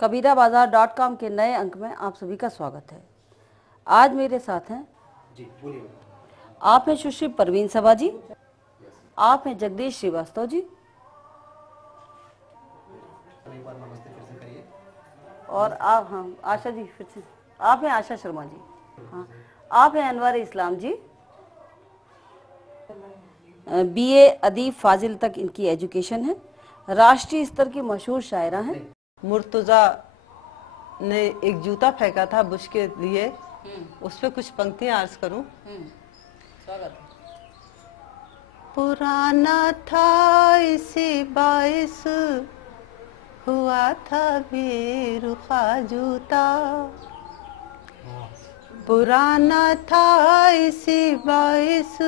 कबीराबाजार.com के नए अंक में आप सभी का स्वागत है। आज मेरे साथ हैं जी, बोलिए। आप हैं सुश्री परवीन सभा जी, आप हैं जगदीश श्रीवास्तव जी, एक बार नमस्ते फिर से करिए। और आप आशा जी फिर से, आप हैं आशा शर्मा जी, हाँ आप हैं अनवर इस्लाम जी। BA अदीब फाजिल तक इनकी एजुकेशन है। राष्ट्रीय स्तर की मशहूर शायरा हैं। मुर्तजा ने एक जूता फेंका था बुश के लिए, उस पे कुछ पंक्तियां अर्ज करूं। पुराना था इसी बाइस हुआ था बेरुखा जूता, पुराना था इसी बाइस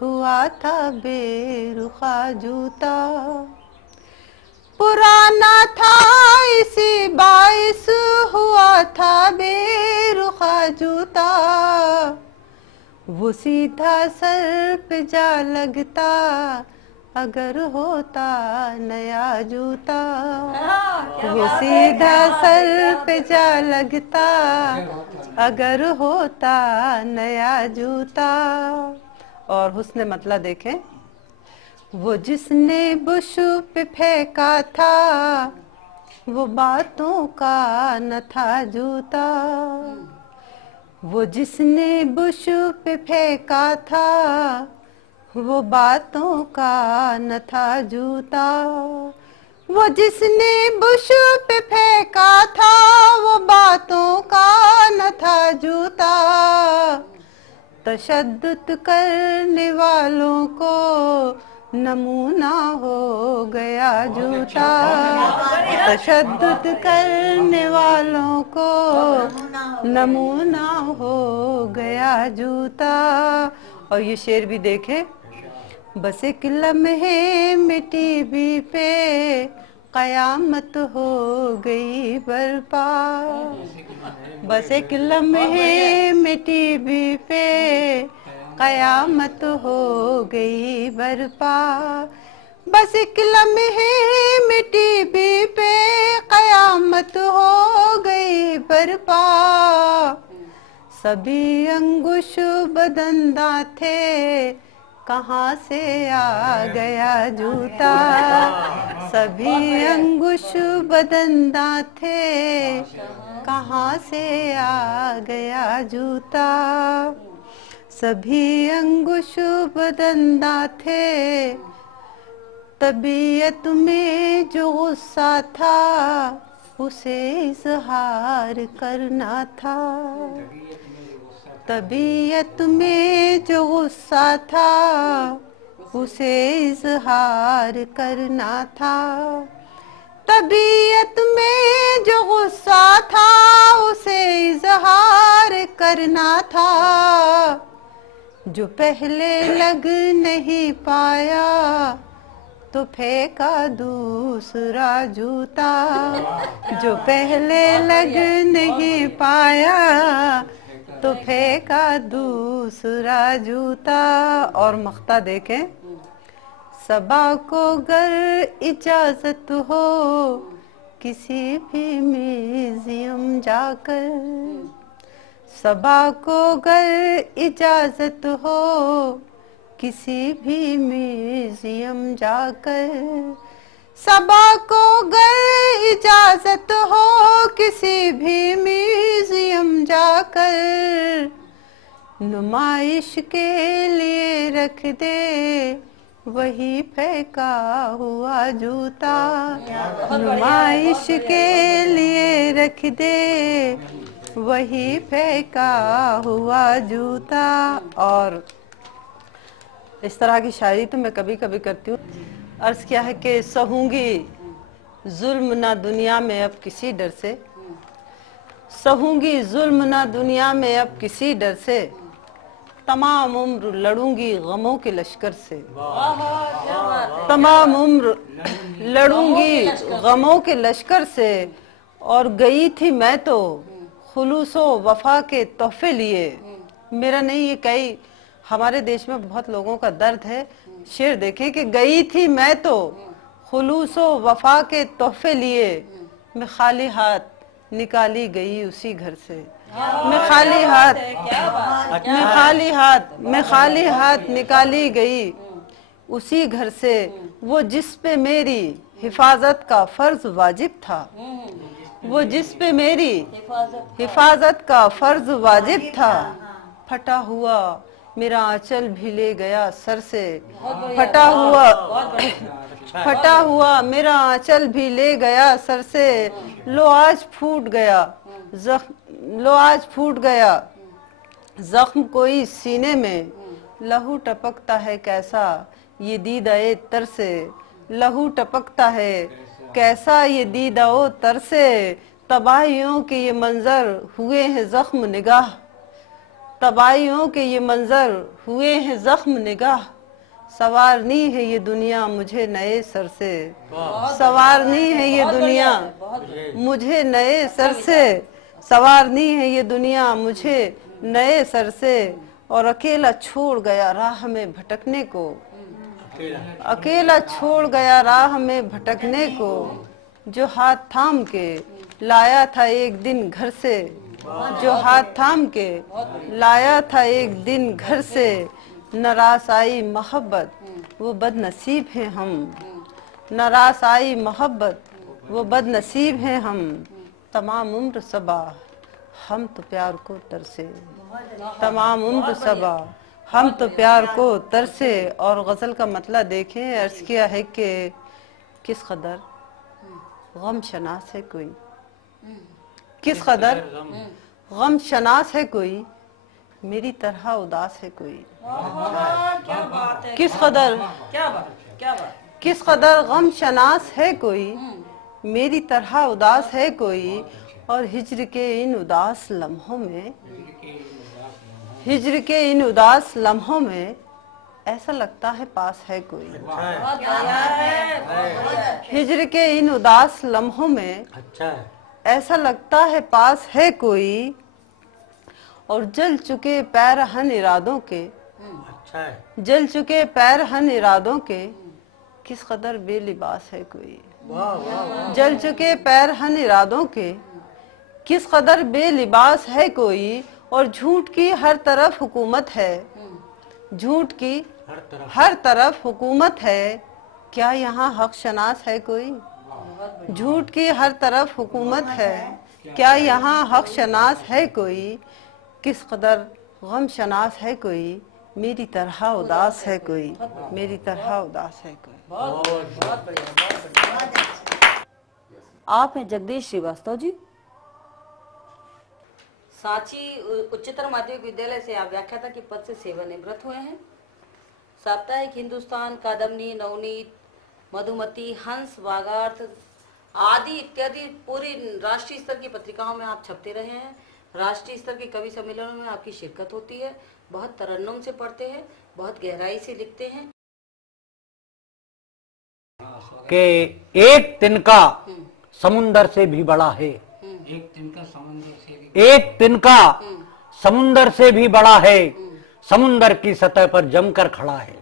हुआ था बेरुखा जूता, पुराना था इसी बाइस हुआ था बेरुखा जूता, वो सीधा सर पे जा लगता अगर होता नया जूता, वो सीधा सर पे जा लगता अगर होता नया जूता। और हुस्न मतला देखें, वो जिसने बुश पे फेंका था वो बातों का न था जूता, वो जिसने बुश पे फेंका था वो बातों का न था जूता, वो जिसने बुश पे फेंका था वो बातों का न था जूता, तशद्दुद करने वालों को नमूना हो गया जूता, तशद्दुद करने वालों को नमूना हो गया जूता। और ये शेर भी देखे, बस एक लम्हे में टीवी पे कयामत हो गई बर्पा, बस एक लम्हे में टीवी पे कयामत हो गई बर्पा, बस एक लम्हे में टीवी पे कयामत हो गई बर्पा, सभी अंगुश बदंदा थे कहाँ से आ गया जूता, सभी अंगुश बदंदा थे कहाँ से आ गया जूता, सभी अंगुश बदंदा थे, तबीयत में जो गुस्सा था उसे इजहार करना था, तबीयत में जो गुस्सा था उसे इजहार करना था, तबीयत में जो गुस्सा था उसे इजहार करना था, जो पहले लग नहीं पाया तो फेंका दूसरा जूता, जो पहले लग नहीं पाया तो फेंका दूसरा जूता। और मख्ता देखें, सबा को गर इजाजत हो किसी भी म्यूजियम जाकर, सबा को गर इजाजत हो किसी भी म्यूजियम जाकर, सबा को गर इजाजत हो किसी भी म्यूजियम जाकर, नुमाइश के लिए रख दे वही फेंका हुआ जूता, नुमाइश के लिए रख दे वही फेंका हुआ जूता। और इस तरह की शायरी तो मैं कभी कभी करती हूँ। अर्ज क्या है कि सहूंगी जुल्म ना दुनिया में अब किसी डर से, सहूंगी जुल्म ना दुनिया में अब किसी डर से, तमाम उम्र लड़ूंगी गमों के लश्कर से, तमाम उम्र लड़ूंगी गमों के लश्कर से, और गई थी मैं तो खुलूसो वफा के तोहफे लिए। मेरा नहीं, ये कई हमारे देश में बहुत लोगों का दर्द है। शेर देखें कि गई थी मैं तो खुलूसो वफा के तोहफे लिए, मैं खाली हाथ निकाली गई उसी घर से। मैं खाली हाथ निकाली गई उसी घर से, वो जिस पे मेरी हिफाजत का फर्ज वाजिब था। वो जिस पे मेरी हिफाजत का फर्ज वाजिब था। फटा हुआ मेरा आंचल भी ले गया सर से। फटा हुआ मेरा आंचल भी ले गया सर से। लो आज फूट गया जख्म कोई सीने में। लहू टपकता है कैसा ये दीदाए तर से। लहू टपकता है कैसा ये दीदाओ तर से। तबाहियों के ये मंजर हुए हैं जख्म निगाह। तबाहियों के ये मंजर हुए हैं जख्म निगाह। सवारनी है ये दुनिया मुझे नए सर से। सवारनी है ये दुनिया मुझे नए सर से। सवारनी है ये दुनिया मुझे नए सर से। और अकेला छोड़ गया राह में भटकने को। अकेला छोड़ गया राह में भटकने को। जो हाथ थाम के लाया था एक दिन घर से। जो हाथ थाम के लाया था एक दिन घर से। नाराज आई मोहब्बत वो बदनसीब हैं हम। नाराज आई मोहब्बत वो बदनसीब हैं हम। तमाम उम्र सबा हम तो प्यार को तरसे। तमाम उम्र सबा हम तो प्यार को तरसे। और गजल का मतलब देखें, अर्ज किया है कि किस कदर गम शनास है कोई। किस कदर गम शनास है कोई मेरी तरह उदास है कोई। किस कदर गम शनास है कोई मेरी तरह उदास है कोई। और हिज्र के इन उदास लम्हों में ऐसा लगता है पास है कोई। हिज्र के इन उदास लम्हों में ऐसा लगता है पास है कोई। और जल चुके पैरहन इरादों के। जल चुके पैरहन इरादों के किस कदर बेलिबास है कोई। जल चुके पैरहन इरादों के किस कदर बेलिबास है कोई। और झूठ की हर तरफ हुकूमत है। झूठ की हर तरफ हुकूमत है। क्या यहाँ हक शनास है कोई। झूठ की हर तरफ हुकूमत है। क्या यहाँ हक शनास है कोई। किस कदर गम शनास है कोई मेरी तरह उदास है कोई। मेरी तरह उदास है कोई। आप हैं जगदीश श्रीवास्तव जी। सांची उच्चतर माध्यमिक विद्यालय से आप व्याख्याता के पद से सेवानिवृत्त हुए हैं। साप्ताहिक हिंदुस्तान, कादम्बनी, नवनीत, मधुमती, हंस, वागार्थ आदि इत्यादि पूरी राष्ट्रीय स्तर की पत्रिकाओं में आप छपते रहे हैं। राष्ट्रीय स्तर के कवि सम्मेलनों में आपकी शिरकत होती है। बहुत तरन्नुम से पढ़ते हैं, बहुत गहराई से लिखते हैं। कि एक तिनका समुंदर से भी बड़ा है। एक तिनका समुद्र से भी एक तिनका समुंदर से भी बड़ा है। समुंदर की सतह पर जमकर खड़ा है।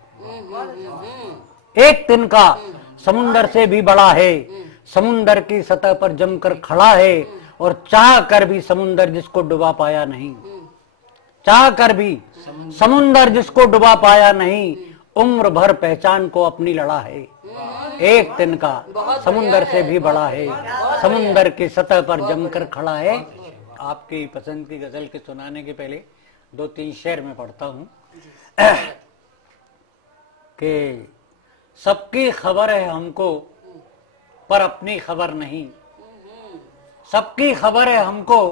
एक तिनका समुंदर से भी बड़ा है। समुंदर की सतह पर जमकर खड़ा है। और चाह कर भी समुंदर जिसको डुबा पाया नहीं। चाह कर भी समुंदर जिसको डुबा पाया नहीं। उम्र भर पहचान को अपनी लड़ा है। एक तिनका समुंदर से भी बड़ा है। समुंदर की सतह पर जमकर खड़ा है। आपकी पसंद की गजल के सुनाने के पहले 2-3 शेर में पढ़ता हूं कि सबकी खबर है हमको पर अपनी खबर नहीं। सबकी खबर है हमको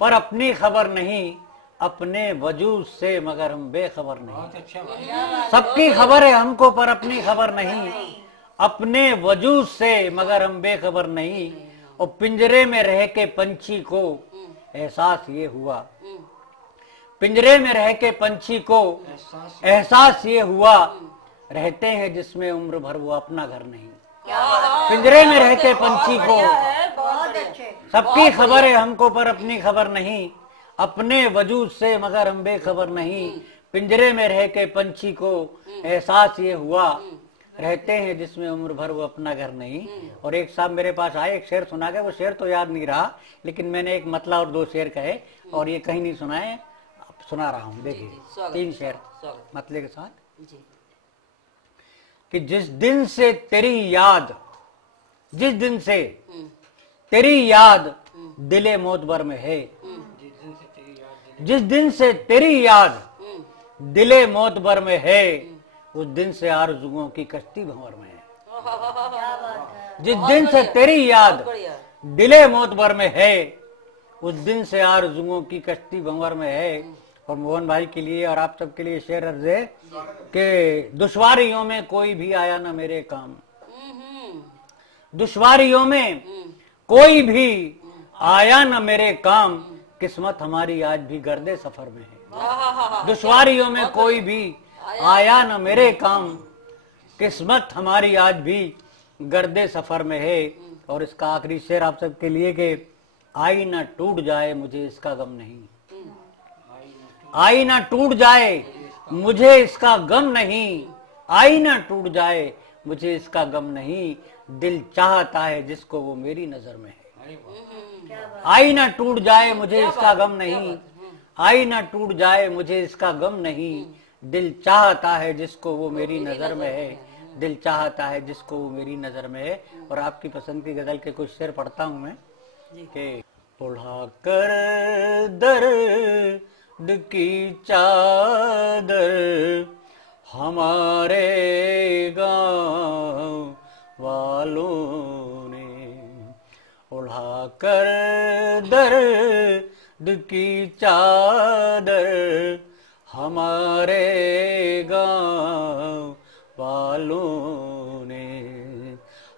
पर अपनी खबर नहीं। अपने वजूद से मगर हम बेखबर नहीं। सबकी खबर है हमको पर अपनी खबर नहीं। अपने वजूद से मगर हम बेखबर नहीं। और पिंजरे में रह के पंछी को एहसास ये हुआ। पिंजरे में रह के पंछी को एहसास ये हुआ। रहते हैं जिसमें उम्र भर वो अपना घर नहीं। पिंजरे में रह के पंछी को सबकी खबर है हमको पर अपनी खबर नहीं। अपने वजूद से मगर हम बेखबर नहीं। पिंजरे में रह के पंछी को एहसास ये हुआ। रहते हैं जिसमें उम्र भर वो अपना घर नहीं। और एक साहब मेरे पास आए, एक शेर सुना गया, वो शेर तो याद नहीं रहा, लेकिन मैंने एक मतला और 2 शेर कहे और ये कहीं नहीं सुनाए, अब सुना रहा हूँ। देखिए स्वागत, 3 शेर स्वागत। मतले के साथ जी कि जिस दिन से तेरी याद, जिस दिन से तेरी याद दिले मोतबर में है, जिस दिन से तेरी याद दिले मोतबर में है, उस दिन से आरज़ुओं की कश्ती भंवर में है। जिस दिन से तेरी याद दिले मोतबर में है, उस दिन से आरज़ुओं की कश्ती भंवर में है। और मोहन भाई के लिए और आप सबके लिए शेर अर्ज है कि दुश्वारियों में कोई भी आया ना मेरे काम, दुश्वारियों में कोई भी आया ना मेरे काम, किस्मत हमारी आज भी गर्दे सफर में है। दुश्वारियों में कोई भी आया ना मेरे काम, किस्मत हमारी आज भी गर्दे सफर में है। और इसका आखिरी शेर आप सबके लिए कि आई ना टूट जाए मुझे इसका गम नहीं, आई ना टूट जाए मुझे इसका गम नहीं, आई ना टूट जाए मुझे इसका गम नहीं, दिल चाहता है जिसको वो मेरी नजर में है। आई ना टूट जाए मुझे इसका गम नहीं, आई ना टूट जाए मुझे इसका गम नहीं, दिल चाहता है जिसको वो मेरी नजर में है, दिल चाहता है जिसको वो मेरी नजर में है। और आपकी पसंद की गजल के कुछ शेर पढ़ता हूं मैं कि उड़ा कर दर्द की चादर हमारे गांव वालों ने, उड़ा कर दर्द की चादर हमारे गांव वालों ने,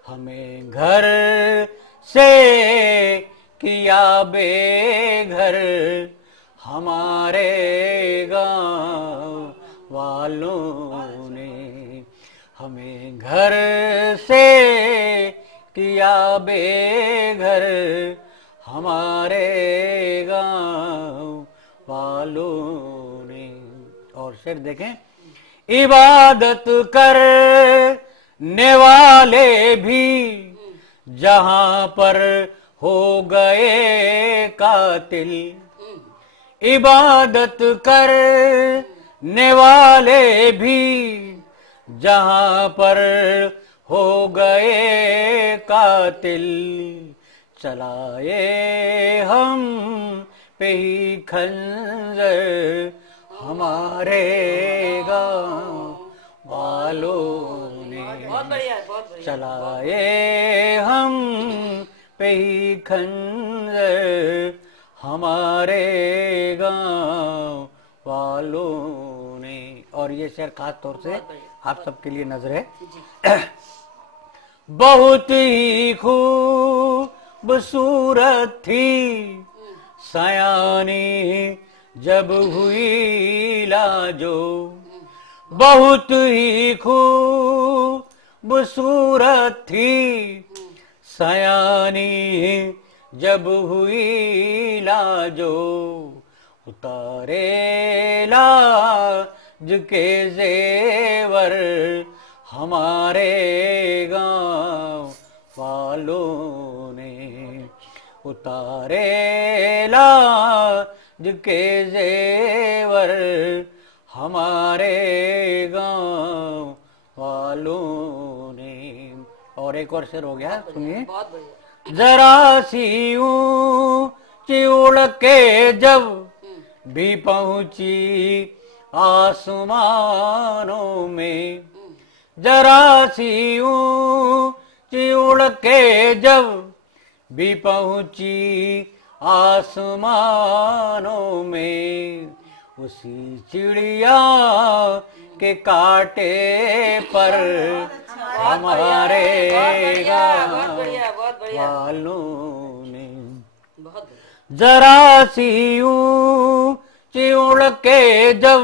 हमें घर से किया बेघर हमारे गांव वालों ने, हमें घर से किया बेघर हमारे गांव वालों ने। और शेर देखें, इबादत करने वाले भी जहां पर हो गए कातिल, इबादत करने वाले भी जहां पर हो गए कातिल, चलाए हम पे ही खंजर हमारे गांव वालों ने, चलाए हम पे ही खंजर हमारे गांव वालों ने। और ये शेर खास तौर से आप सबके लिए नजर है। बहुत ही खूबसूरत थी सयानी जब हुई लाजो, बहुत ही खूबसूरत थी सयानी जब हुई लाजो, उतारे लाज के जेवर हमारे गांव वालों ने, उतारे लाज के जेवर हमारे गांव वालों ने। और एक और शेर हो गया, सुनिए। जरा सी ऊंची उड़ के जब भी पहुंची आसमानों में, जरा सी ऊंची उड़ के जब भी पहुंची आसमानों में, उसी चिड़िया के कांटे पर हमारे गांव वालों ने, जरा सी ऊंची उड़ के जब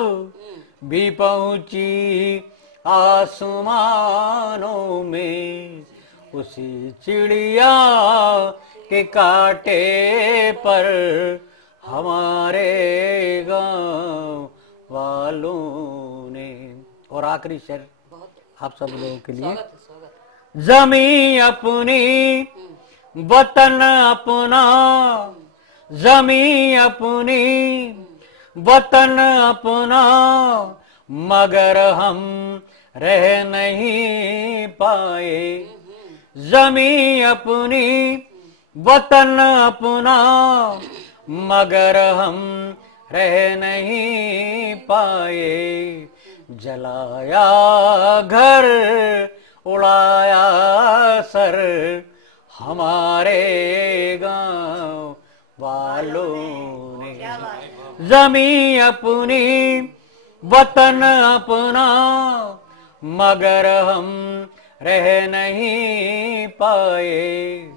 भी पहुंची आसमानों में, उसी चिड़िया के कांटे पर हमारे गांव वालों ने। और आखिरी शेर आप सब लोगों के लिए। स्वागत है, स्वागत है। जमी अपनी वतन अपना, जमी अपनी वतन अपना, मगर हम रह नहीं पाए। जमी अपनी वतन अपना, मगर हम रह नहीं पाए। जलाया घर उड़ाया सर हमारे गांव वालों ने। जमी अपनी वतन अपना, मगर हम रह नहीं पाए।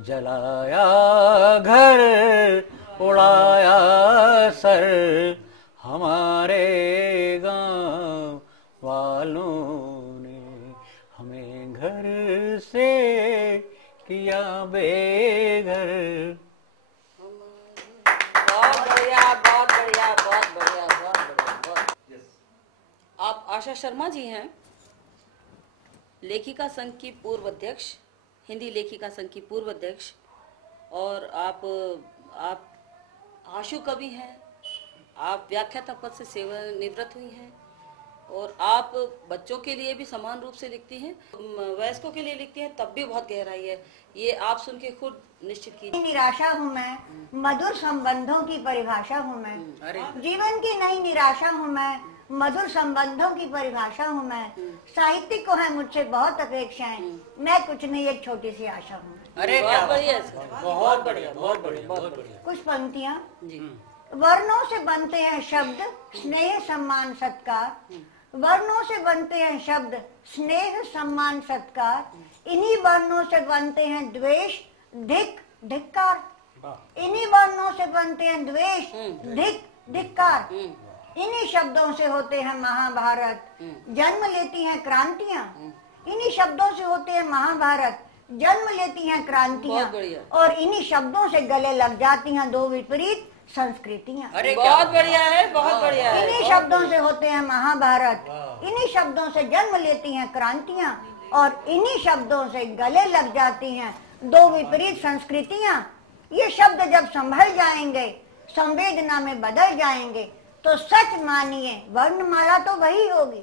जलाया घर उड़ाया सर हमारे गांव वालों ने। हमें घर से किया बेघर। बहुत बढ़िया, बहुत बढ़िया, बहुत बढ़िया, बहुत बढ़िया, बहुत। आप आशा शर्मा जी हैं, लेखिका संघ की पूर्व अध्यक्ष, हिंदी लेखिका संघ की पूर्व अध्यक्ष, और आप आशु कवि हैं, आप व्याख्याता पद से सेवानिवृत्त हुई हैं, और आप बच्चों के लिए भी समान रूप से लिखती हैं, वयस्कों के लिए लिखती हैं, तब भी बहुत गहराई है। ये आप सुन के खुद निश्चित कीजिए। निराशा हूँ मैं, मधुर संबंधों की परिभाषा हूँ मैं। जीवन की नई निराशा हूँ मैं, मधुर संबंधों की परिभाषा हूँ मैं। साहित्यिक को है मुझसे बहुत अपेक्षाएं, मैं कुछ नहीं, एक छोटी सी आशा हूँ। अरे बहुत बढ़िया, बहुत बढ़िया, बहुत बढ़िया, बहुत बढ़िया। कुछ पंक्तियाँ। जी। वर्णों से बनते हैं शब्द, स्नेह सम्मान सत्कार। वर्णों से बनते हैं शब्द, स्नेह सम्मान सत्कार। इन्हीं वर्णों से बनते हैं द्वेष, धिक, धिक्कार। इन्हीं वर्णों से बनते हैं द्वेष, धिक, धिक्कार। इन्हीं शब्दों से होते हैं महाभारत, जन्म लेती हैं क्रांतियां। इन्हीं शब्दों से होते हैं महाभारत, जन्म लेती हैं क्रांतियां, और इन्हीं शब्दों से गले लग जाती हैं दो विपरीत संस्कृतियां। बहुत बढ़िया है, बहुत बढ़िया है। इन्हीं शब्दों से होते हैं महाभारत, इन्हीं शब्दों से जन्म लेती हैं क्रांतियां, और इन्हीं शब्दों से गले लग जाती हैं दो विपरीत संस्कृतियां। ये शब्द जब संभल जाएंगे, संवेदना में बदल जाएंगे, तो सच मानिए वर्णमाला तो वही होगी।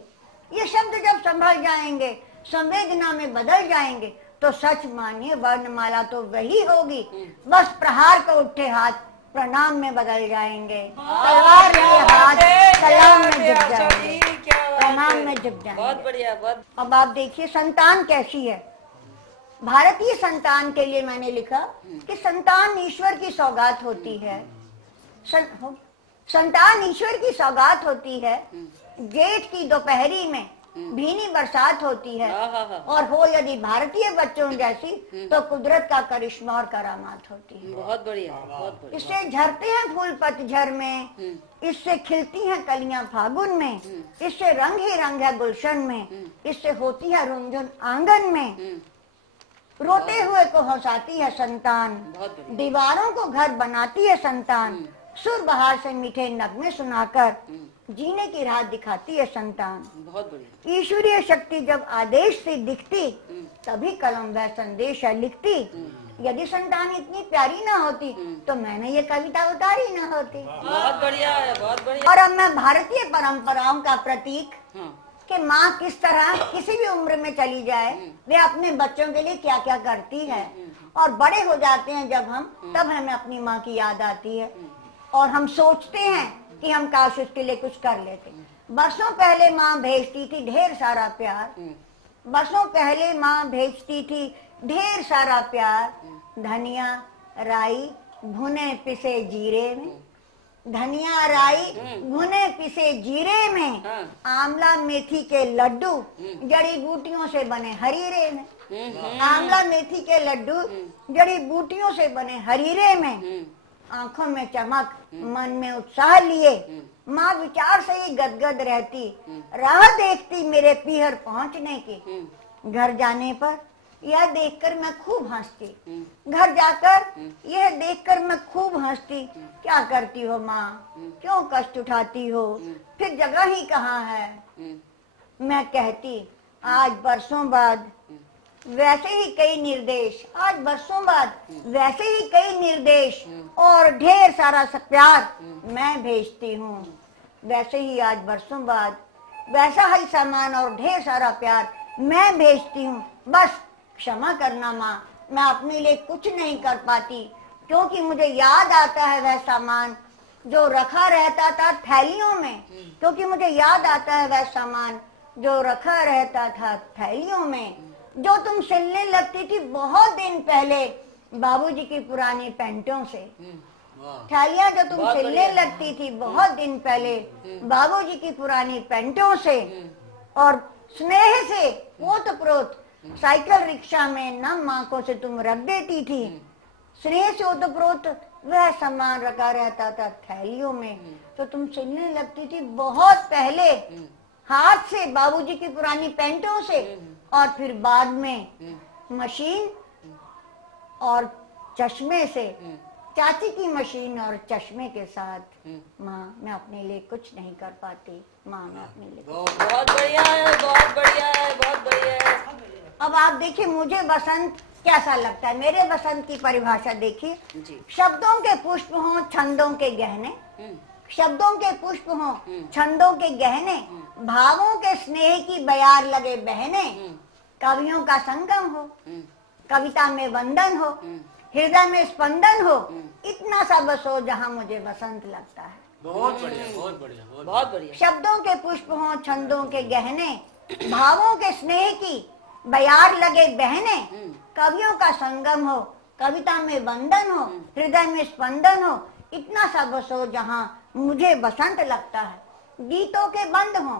ये शब्द जब संभल जाएंगे, संवेदना में बदल जाएंगे, तो सच मानिए वर्णमाला तो वही होगी। बस प्रहार को उठे हाथ प्रणाम में बदल जाएंगे, तलवार के हाथ सलाम में झुक जाएंगे, प्रणाम में झुक जाएंगे। बहुत बढ़िया, बहुत। अब आप देखिए संतान कैसी है। भारतीय संतान के लिए मैंने लिखा कि संतान ईश्वर की सौगात होती है। संतान ईश्वर की सौगात होती है। जेठ की दोपहरी में भीनी बरसात होती है, और हो यदि भारतीय बच्चों जैसी, तो कुदरत का करिश्मा और करामात होती है। बहुत बढ़िया, बहुत बढ़िया। इससे झरते हैं फूल पतझर में, इससे खिलती हैं कलियां फागुन में, इससे रंग ही रंग है गुलशन में, इससे होती है रुंझुन आंगन में। रोते हुए को हंसाती है संतान, दीवारों को घर बनाती है संतान, सुर बहार से मीठे नगमे सुनाकर जीने की राह दिखाती है संतान। बहुत बढ़िया। ईश्वरीय शक्ति जब आदेश से दिखती, तभी कलम वह संदेश लिखती। यदि संतान इतनी प्यारी ना होती, तो मैंने ये कविता उतारी ना होती। बहुत बढ़िया है, बहुत बढ़िया। और अब मैं भारतीय परंपराओं का प्रतीक कि माँ किस तरह किसी भी उम्र में चली जाए, वे अपने बच्चों के लिए क्या क्या करती है, और बड़े हो जाते हैं जब हम, तब हमें अपनी माँ की याद आती है, और हम सोचते हैं कि हम काश उसके लिए कुछ कर लेते। बरसों पहले माँ भेजती थी ढेर सारा प्यार, बरसों पहले माँ भेजती थी ढेर सारा प्यार। धनिया राई भुने पिसे जीरे में, धनिया राई भुने पिसे जीरे में, आंवला मेथी के लड्डू जड़ी बूटियों से बने हरीरे में। आंवला मेथी के लड्डू जड़ी बूटियों से बने हरीरे में। आंखों में चमक, मन में उत्साह लिए माँ विचार से ही गदगद रहती, राह देखती मेरे पीहर पहुँचने की। घर जाने पर यह देखकर मैं खूब हंसती, घर जाकर यह देखकर मैं खूब हंसती। क्या करती हो माँ, क्यों कष्ट उठाती हो, फिर जगह ही कहाँ है। मैं कहती आज बरसों बाद वैसे ही कई निर्देश, आज बरसों बाद वैसे ही कई निर्देश और ढेर सारा प्यार मैं भेजती हूँ। वैसे ही आज बरसों बाद वैसा ही सामान और ढेर सारा प्यार मैं भेजती हूँ। बस क्षमा करना माँ, मैं अपने लिए कुछ नहीं कर पाती, क्योंकि मुझे याद आता है वह सामान जो रखा रहता था थैलियों में, क्योंकि मुझे याद आता है वह सामान जो रखा रहता था थैलियों में, जो तुम सिलने लगती थी बहुत दिन पहले बाबूजी की पुरानी पैंटों से। थैलियां जो तुम सिलने लगती थी बहुत दिन पहले बाबूजी की पुरानी पैंटों से, और स्नेह से ओतप्रोत साइकिल रिक्शा में नम आंखों से तुम रख देती थी। स्नेह से ओतप्रोत वह सामान रखा रहता था थैलियों में, तो तुम सिलने लगती थी बहुत पहले हाथ से बाबूजी की पुरानी पैंटों से, और फिर बाद में मशीन और चश्मे से, चाची की मशीन और चश्मे के साथ। माँ, मैं अपने लिए कुछ नहीं कर पाती माँ, मैं अपने लिए। बहुत बढ़िया है, बहुत बढ़िया है, बहुत बढ़िया है। अब आप देखिए मुझे बसंत कैसा लगता है। मेरे बसंत की परिभाषा देखिए, शब्दों के पुष्प हों छंदों के गहने, शब्दों के पुष्प हों छंदों के गहने, भावों के स्नेह की बयार लगे बहने, कवियों का संगम हो, कविता में वंदन हो, हृदय में स्पंदन हो, इतना सा बस हो जहाँ मुझे बसंत लगता है। बहुत बढ़िया, बहुत बढ़िया, बहुत बढ़िया। शब्दों के पुष्प हों छंदों के गहने, भावों के स्नेह की बयार लगे बहने, कवियों का संगम हो, कविता में वंदन हो, हृदय में स्पंदन हो, इतना सा बस हो जहाँ मुझे बसंत लगता है। गीतों के बंद हो,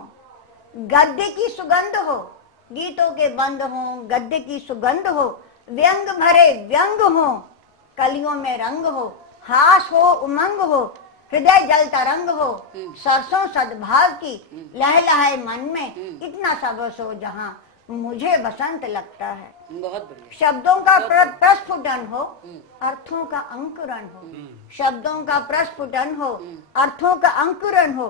गद्य की सुगंध हो, गीतों के बंद हो, गद्य की सुगंध हो, व्यंग भरे व्यंग हो, कलियों में रंग हो, हास हो उमंग हो, हृदय जल तरंग हो, सरसों सद्भाव की लहलहाए मन में, इतना सा बस हो जहाँ मुझे बसंत लगता है। बहुत बढ़िया। शब्दों का प्रस्फुटन हो, अर्थों का अंकुरण हो, शब्दों का प्रस्फुटन हो, अर्थों का अंकुरण हो,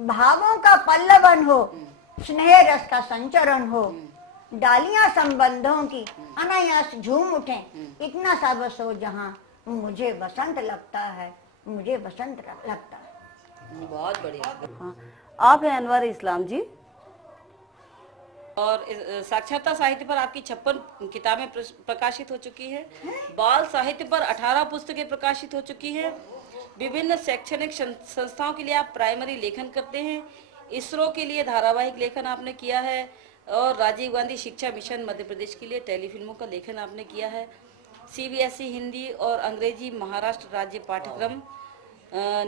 भावों का पल्लवन हो, स्नेह रस का संचरण हो, डालियां संबंधों की अनायास झूम उठे, इतना सा बस हो जहाँ मुझे बसंत लगता है, मुझे बसंत लगता है। बहुत बढ़िया। हाँ, आप हैं अनवर इस्लाम जी। और साक्षरता साहित्य पर आपकी 56 किताबें प्रकाशित हो चुकी है। बाल साहित्य पर 18 पुस्तकें प्रकाशित हो चुकी है। विभिन्न शैक्षणिक संस्थाओं के लिए आप प्राइमरी लेखन करते हैं। इसरो के लिए धारावाहिक लेखन आपने किया है, और राजीव गांधी शिक्षा मिशन मध्य प्रदेश के लिए टेलीफिल्मों का लेखन आपने किया है। सीबीएसई हिंदी और अंग्रेजी महाराष्ट्र राज्य पाठ्यक्रम,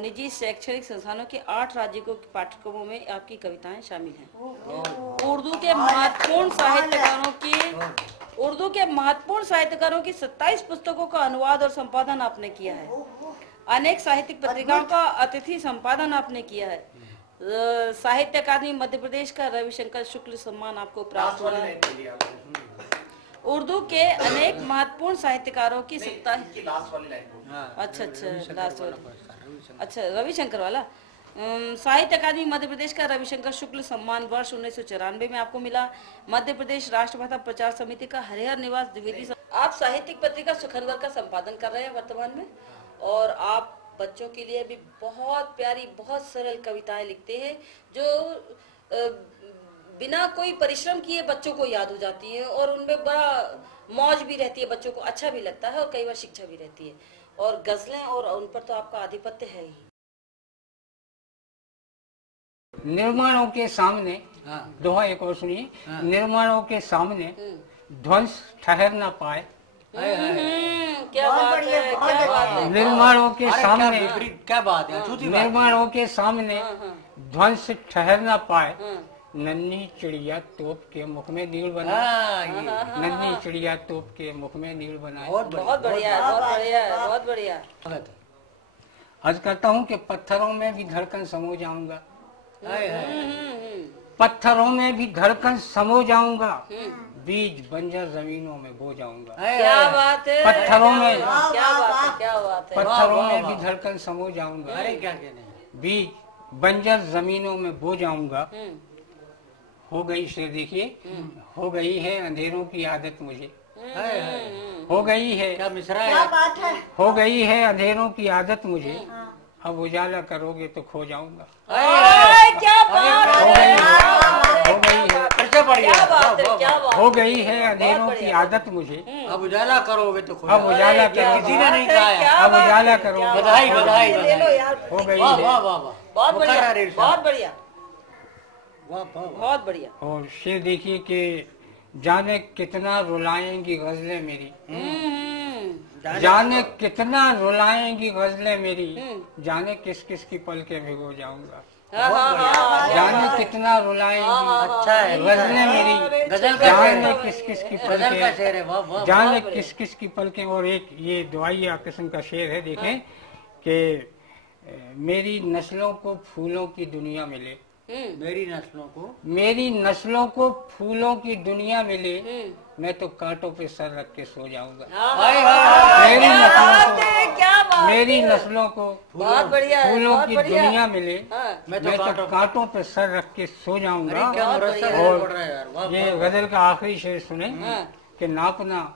निजी शैक्षणिक संस्थानों के 8 राज्यों के पाठ्यक्रमों में आपकी कविताएं शामिल हैं। उर्दू के महत्वपूर्ण साहित्यकारों की 27 पुस्तकों का अनुवाद और संपादन आपने किया है। अनेक साहित्यिक पत्रिकाओं का अतिथि संपादन आपने किया है। साहित्य अकादमी मध्य प्रदेश का रविशंकर शुक्ल सम्मान आपको प्राप्त हुआ है। उर्दू के अनेक महत्वपूर्ण साहित्यकारों की 27। अच्छा, रविशंकर वाला। साहित्य अकादमी मध्य प्रदेश का रविशंकर शुक्ल सम्मान वर्ष 1994 में आपको मिला। मध्य प्रदेश राष्ट्रभाषा प्रचार समिति का हरिहर निवास द्विवेदी। आप साहित्यिक पत्रिका सुखनवर का संपादन कर रहे हैं वर्तमान में, और आप बच्चों के लिए भी बहुत प्यारी, बहुत सरल कविताएं लिखते हैं, जो बिना कोई परिश्रम किए बच्चों को याद हो जाती है, और उनमें बड़ा मौज भी रहती है, बच्चों को अच्छा भी लगता है, और कई बार शिक्षा भी रहती है। और गजलें, और उन पर तो आपका आधिपत्य है ही। निर्माणों के सामने, दोहा एक और सुनिए। निर्माणों के सामने ध्वंस ठहर न पाए। क्या बात है, क्या बात है। निर्माणों के सामने, क्या बात है, निर्माणों के सामने ध्वंस ठहर न पाए। नन्ही चिड़िया तोप के मुख में नील बनाए। नन्ही चिड़िया तोप के मुख में नील बनाए। बहुत बढ़िया, बहुत बढ़िया, बहुत बढ़िया। आज कहता हूँ कि पत्थरों में भी धड़कन समो जाऊंगा, पत्थरों में भी धड़कन समो जाऊंगा, बीज बंजर जमीनों में बो जाऊंगा। क्या बात है, पत्थरों में, क्या बात है, क्या बात है। पत्थरों में भी धड़कन समो जाऊंगा, अरे क्या कहने, बीज बंजर जमीनों में बो जाऊंगा। हो गई शेर देखिए, हो गई है अंधेरों की आदत मुझे, हो गई है, क्या मिसरा क्या है। बात है। हो गई है अंधेरों की आदत मुझे, अब उजाला करोगे तो खो जाऊंगा। क्या बात हो है, गई है, अच्छा बढ़िया, क्या बात है, क्या बात हो गई है अंधेरों की आदत मुझे, अब उजाला करोगे तो खुद। अब उजाला करोगे, किसी ने नहीं कहा है। अब उजाला करोगे, बधाई बधाई ले लो बधाई। यार, हो गई वाह है। वाह वाह वाह, बहुत बढ़िया, मुकर्रर इरशाद। बहुत बढ़िया, वाह वाह वाह। बहुत बढ़िया। और शेर देखिए कि जाने कितना रुलाएंगी गजलें मेरी, जाने कितना रुलाएंगी गजलें मेरी, जाने किस किस की पलके भिगो जाऊंगा। जाने कितना रुलाएंगी अच्छा है, गजलें मेरी, गजल का शेर जाने है। किस किस की गजल का पलके, शेर है, वाह वाह। जाने किस किस की पलकें। और एक ये दुआइया किस्म का शेर है, देखें कि मेरी नस्लों को फूलों की दुनिया मिले, मेरी नस्लों को, मेरी नस्लों को फूलों की दुनिया मिले, मैं तो कांटों पे सर रख के सो जाऊंगा। हाय हाय। मेरी नस्लों क्या बात को, है, मेरी नस्लों को बहुत बढ़िया है, फूलों बहुत की बढ़िया। दुनिया मिले, हाँ। मैं मैं तो तो कांटों पे सर रख के सो जाऊंगा। अरे क्या मुरस्सर है, और पढ़ रहा है यार, वाह ये वाह। गजल का आखिरी शेर सुने कि नापना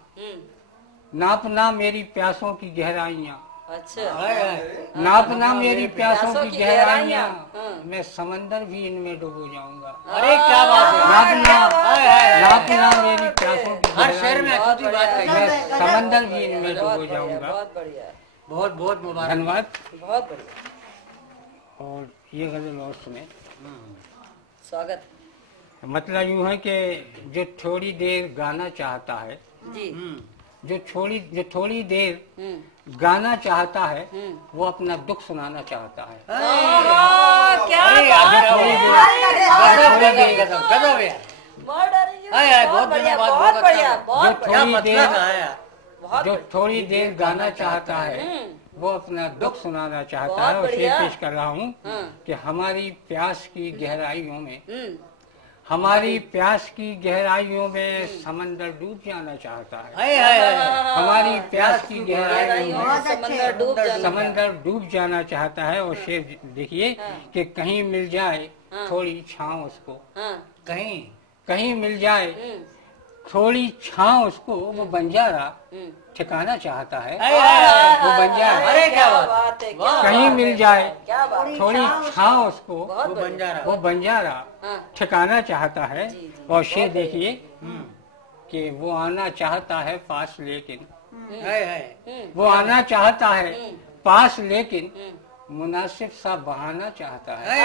नापना मेरी प्यासों की गहराइयाँ, अच्छा, हाय हाय। नापना मेरी प्यासों प्यासों की की गहराइयाँ, गहराइयाँ। मैं समंदर भी इनमें डूबो जाऊंगा। अरे क्या बात है। नापना हाय हाय। नापना मेरी प्यासों की हर शहर में गहराइयाँ, अच्छी बात कही है। मैं समंदर भी इनमें डूबो जाऊंगा। बहुत बढ़िया, बहुत बहुत मुबारक। धन्यवाद। बहुत बढ़िया, और ये गजल और सुने, स्वागत मतलब यूं है कि जो थोड़ी देर गाना चाहता है, जी। जो थोड़ी देर गाना चाहता है, वो अपना दुख सुनाना चाहता है। क्या अरे यार, गजब गजब गजब गजब यार। हाय हाय, बहुत बढ़िया, धन्यवाद, बहुत बहुत बढ़िया, अच्छा। बहुत जो बढ़िया, क्या थोड़ी मतलब देर, है यार। बहुत जो बढ़िया। थोड़ी देर गाना चाहता है, वो अपना दुख सुनाना चाहता बहुत है। और शेर बढ़िया। पेश कर रहा हूँ कि हमारी प्यास की गहराइयों में, हम्म, हमारी प्यास की गहराइयों में समंदर डूब जाना चाहता है। हाय हाय हाय। हमारी प्यास की गहराइयों में बहुत अच्छे। समंदर डूब जाना। समंदर डूब जाना चाहता है। और शेर देखिए कि कहीं मिल जाए थोड़ी छांव उसको, हाँ, कहीं कहीं मिल जाए थोड़ी छांव उसको, वो बंजारा ठिकाना चाहता है, हाय हाय। वो बंजारा। अरे क्या बात बात है, वाह। कहीं मिल जाए क्या बात, थोड़ी छांव उसको, वो बन जा रहा वो बंजारा हाँ। ठिकाना चाहता है। जी, और शेर देखिए कि वो आना चाहता है पास, लेकिन हाय हाय। वो आना चाहता है पास, लेकिन मुनासिब सा बहाना चाहता है।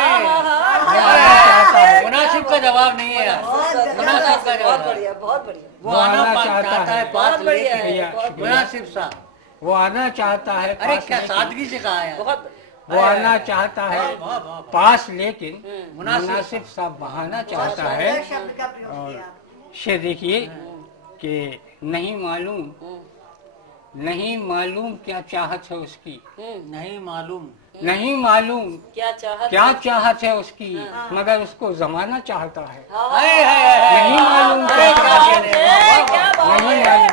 मुनासिब का जवाब नहीं है यार। मुनासिब का बहुत जवाब। बढ़िया, बहुत बढ़िया, वो आना चाहता है बहुत पास, बढ़िया है, लेकिन बहुत मुनासिब सा। वो आना चाहता है अरे पास, क्या लेकिन सादगी से कहा यार। बहुत वो आना चाहता है वाह, वाह, वाह। पास, लेकिन मुनासिब मुनासिब सा बहाना चाहता है। शब्द का प्रयोग और किया। शेर देखिए कि नहीं मालूम क्या चाहत है उसकी, नहीं मालूम। नहीं मालूम क्या चाहत, क्या चाहत है उसकी, मगर उसको जमाना चाहता है। हाय हाय हाय। नहीं मालूम अरे क्या क्या चाहत बात है, है। क्या बात नहीं है, मालूम,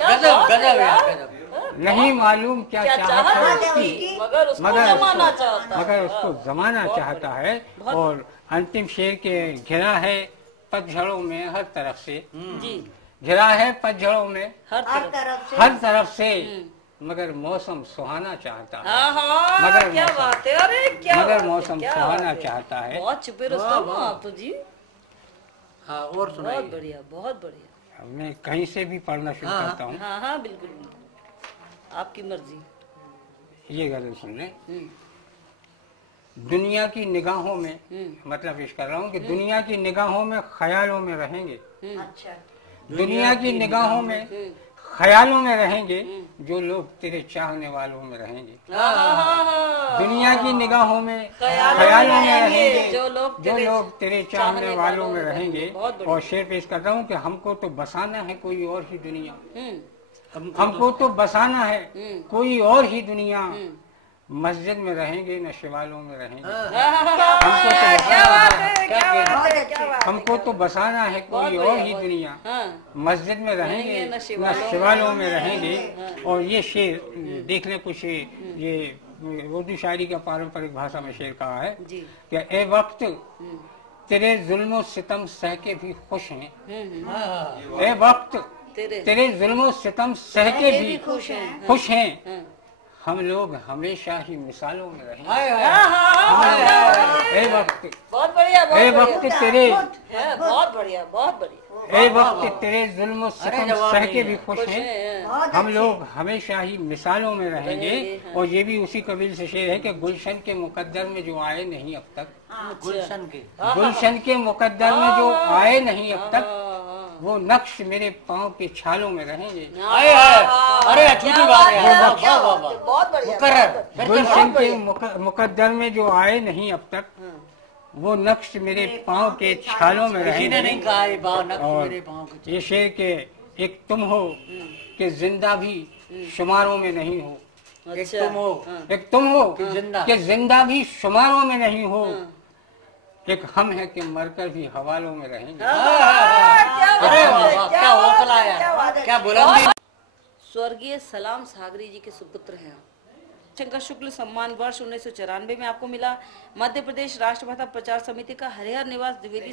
गजब गजब यार, गजब। नहीं मालूम क्या क्या चाहत है चाहत है उसकी, मगर उसको मगर जमाना चाहता है। मगर उसको जमाना चाहता है। और अंतिम शेर के घिरा है पतझड़ों में हर तरफ से, जी, घिरा है पतझड़ों में हर हर तरफ, तरफ से हर तरफ से, मगर मौसम सुहाना चाहता है। हाँ हाँ, मगर क्या मौसम- बात है, अरे क्या मगर बात है, मौसम क्या सुहाना बात है। चाहता है। बहुत छुपे रुस्तम हो आप तो जी, हाँ और बहुत सुनाइए। बढ़िया, बहुत बढ़िया। मैं कहीं से भी पढ़ना शुरू हाँ, करता हूँ। हाँ हाँ, बिल्कुल बिल्कुल, आपकी मर्जी। ये गजल सुन ले। दुनिया की निगाहों में, मतलब इस कर रहा हूँ कि दुनिया की निगाहों में ख्यालों में रहेंगे, अच्छा दुनिया की निगाहों में ख्यालों में रहेंगे, जो लोग तेरे चाहने वालों में रहेंगे। दुनिया की निगाहों में ख्यालों में रहेंगे, जो लोग तेरे चाहने वालों में रहेंगे। बहुत बढ़िया। और शेर पेश करता हूँ कि हमको तो बसाना है कोई और ही दुनिया, हम्म, हमको तो बसाना है कोई और ही दुनिया, मस्जिद में रहेंगे न शिवालों में रहेंगे। हमको तो क्या बात बसाना है, क्या बात है, क्या बात है। हमको तो बसाना है कोई और ही दुनिया, हाँ, मस्जिद में रहेंगे रहेंगे, न न शिवालों में रहेंगे। और ये शेर देख ले, कुछ ये उर्दू शायरी का पारंपरिक भाषा में शेर कहा है जी, कि ए वक्त तेरे जुल्मों सितम सह के भी खुश हैं। ए वक्त तेरे जुल्मों सितम सह के भी खुश हैं। हम लोग हमेशा ही मिसालों में रहेंगे। ए वक्त बहुत बढ़िया, ए वक्त तेरे बहुत बढ़िया, बहुत बढ़िया। ए वक्त तेरे जुल्म सितम सह के भी खुश हैं। हम लोग हमेशा ही मिसालों में रहेंगे। और ये भी उसी कबील से शेर है कि गुलशन के मुकद्दर में जो आए नहीं अब तक, गुलशन के मुकद्दर में जो आए नहीं अब तक, वो नक्श मेरे पाँव के छालों में रहेंगे। अरे अच्छी बात है, बहुत बढ़िया। गुलशन के मुकद्दर में जो आए नहीं अब तक, वो नक्श मेरे पाँव के छालों में किसी ने रहेंगे। नहीं कहा ये बात, नक्श और मेरे पाँव के। ये शेर के एक तुम हो कि जिंदा भी शुमारों में नहीं हो। एक तुम हो, एक तुम हो जिंदा। कि जिंदा भी शुमारों में नहीं हो। एक हम है कि मरकर भी हवालों में रहेंगे। अरे वाह, क्या हौसला है, क्या बुलंदी। स्वर्गीय सलाम सागरी जी के सुपुत्र हैं आप। शंकर शुक्ल सम्मान वर्ष 1994 में आपको मिला। मध्य प्रदेश राष्ट्र भाषा प्रचार समिति का हरिहर निवास द्विवेदी